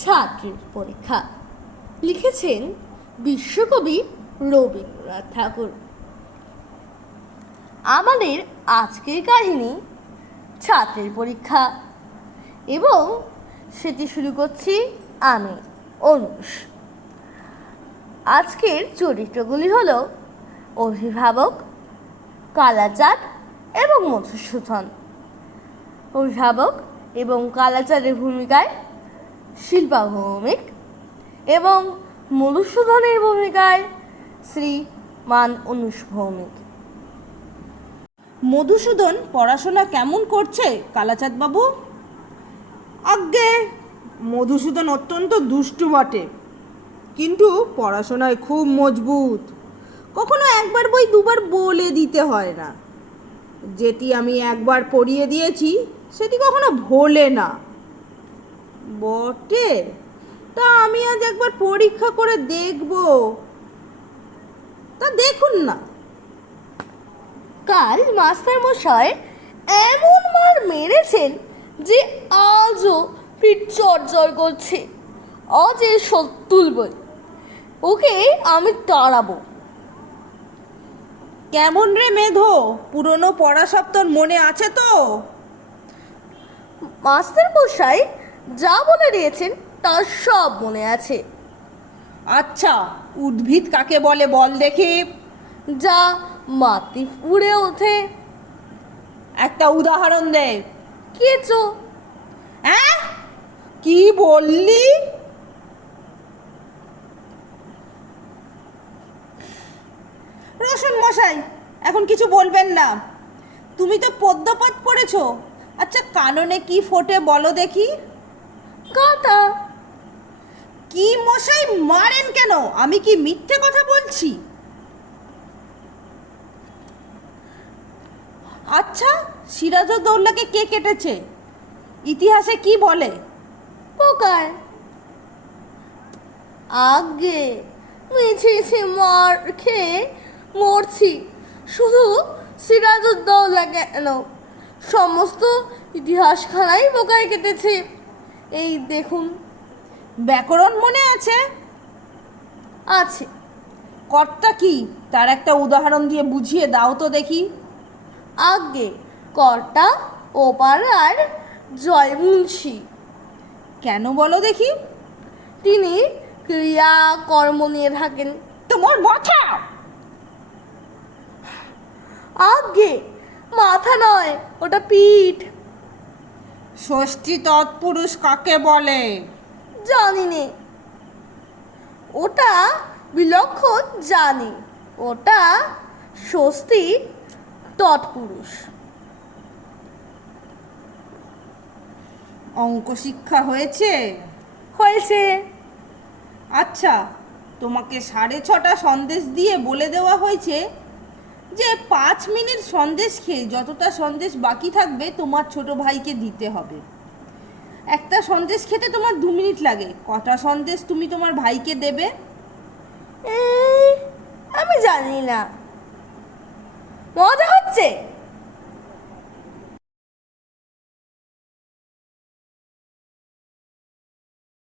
ছাত্রের পরীক্ষা। লিখেছেন বিশ্বকবি রবীন্দ্রনাথ ঠাকুর। আমাদের আজকের কাহিনী ছাত্রের পরীক্ষা, এবং সেটি শুরু করছি আমি অনুষ। আজকের চরিত্রগুলি হলো অভিভাবক, কালাচাঁদ এবং মধুসূদন। অভিভাবক এবং কালাচাঁদের ভূমিকায় শিল্পা ভৌমিক এবং মধুসূদনের ভূমিকায় শ্রীমান অনুষ ভৌমিক। মধুসূদন পড়াশোনা কেমন করছে কালাচাঁদ বাবু? আজ্ঞে, মধুসূদন অত্যন্ত দুষ্টু বটে, কিন্তু পড়াশোনায় খুব মজবুত। কখনো একবার বই দুবার বলে দিতে হয় না। যেটি আমি একবার পড়িয়ে দিয়েছি সেটি কখনো ভোলে না। বটে, তা আমি আজ একবার পরীক্ষা করে দেখব। তা দেখুন না। কাল মাস্টার মশাই এমন মার মেরেছেন যে আজও পিঠ চড়চড় করছে। আজ এর শোধ তুলবই, ওকে আমি তাড়াবো। কেমন রে মেধো, পুরনো পড়া সব তোর মনে আছে তো? মাস্টার মশাই যা বলে দিয়েছেন তার সব মনে আছে। আচ্ছা, উদ্ভিদ কাকে বলে বল দেখি। যা মাটি ফুঁড়ে ওঠে। একটা উদাহরণ দে। কেঁচো। হ্যাঁ, কি বললি? রসুন মশাই, এখন কিছু বলবেন না। তুমি তো পদ্যপাঠ পড়েছো। আচ্ছা, কাননে কি ফোটে বলো দেখি। কাঁটা। কি মশাই মারেন কেন? আমি কি মিথ্যে কথা বলছি? আচ্ছা, সিরাজউদ্দৌলাকে কে কেটেছে? ইতিহাসে কি বলে? পোকায়। আগে মিছে মিছে মার খেয়ে মরছি, শুধু সিরাজউদ্দৌলা কেন, সমস্ত ইতিহাসখানাই পোকায় কেটেছে। এই দেখুন। ব্যাকরণ মনে আছে? আছে। কর্তা কি, তার একটা উদাহরণ দিয়ে বুঝিয়ে দাও তো দেখি। আগে কর্তা ও পাড়ার জয়মুন্সি। কেন বলো দেখি। তিনি ক্রিয়া কর্ম নিয়ে থাকেন। তোমার মাথা। আগে মাথা নয়, ওটা পিঠ। ষষ্ঠী তৎপুরুষ কাকে বলে? জানি নে। ওটা বিলক্ষণ জানি, ওটা ষষ্ঠী তৎপুরুষ। অঙ্ক শিক্ষা হয়েছে? হয়েছে। আচ্ছা, তোমাকে 6:30 সন্দেশ দিয়ে বলে দেওয়া হয়েছে যে 5 মিনিট সন্দেশ খেয়ে যতটা সন্দেশ বাকি থাকবে তোমার ছোট ভাইকে দিতে হবে। একটা সন্দেশ খেতে তোমার 2 মিনিট লাগে। কটা সন্দেশ তুমি তোমার ভাইকে দেবে? আমি জানি না। মজা হচ্ছে।